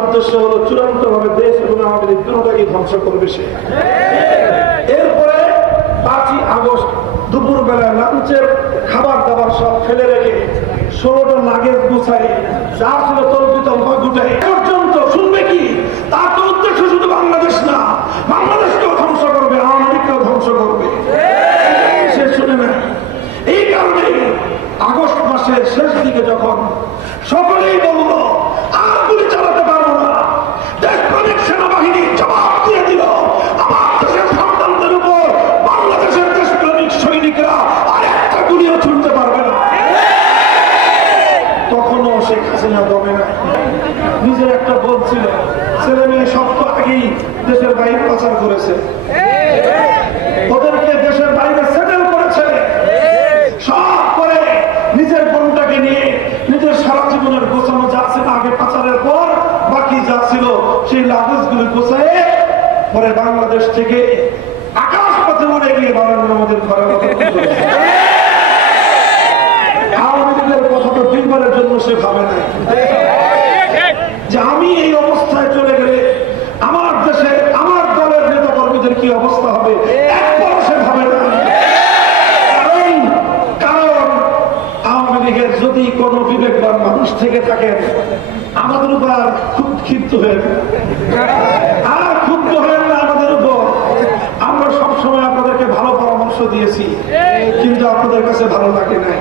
উদ্দেশ্য হলো চূড়ান্ত ভাবে দেশ এবং আমাদের দুটাকে ধ্বংস করবে সে। এরপরে পাঁচই আগস্ট দুপুর বেলা লাঞ্চের খাবার দাবার সব ফেলে রেখে ষোলোটা নাগের গুছাই যা ছিল তর্কিত গুটাই পর্যন্ত শুনবে কি? তার তো উদ্দেশ্য শুধু বাংলাদেশ না, বাংলাদেশকেও ধ্বংস করবে আওয়ামী লীগকেও ধ্বংস করবে। সে শুনে নাই এই কারণে আগস্ট মাসের শেষ দিকে যখন সকলেই বলল, আর চালাতে পারব না। না। নিজের একটা ছেলে মেয়ে সব আগেই দেশের বাইরে পাচার করেছে ওদেরকে দেশের বাইরে সেটেল করেছে সব করে নিজের বোনটাকে নিয়ে নিজের জীবনের গোছানো যা ছিল আগে পাচারের পর বাকি যা ছিল, সেই লাগেজ গুলি গোছায় পরে বাংলাদেশ থেকে আকাশ পথে উড়ে গিয়ে নরেন্দ্র আমাদের ঘরে আওয়ামী লীগের কথা তো দুইবারের জন্য সে ভাবে নাই। যে আমি এই অবস্থায় চলে গেলে আমার দেশে আমার দলের নেতা কর্মীদের কি অবস্থা হবে একবার সে ভাবে না কারণ কারণ আওয়ামী লীগের যদি কোনো বিবেকবান মানুষ থেকে থাকেন, আমাদের উপর খুব ক্ষিপ্ত হয়ে আর ক্ষুব্ধ হয়ে না আমাদের উপর। আমরা সবসময় আপনাদেরকে ভালো পরামর্শ দিয়েছি, কিন্তু আপনাদের কাছে ভালো লাগে নাই।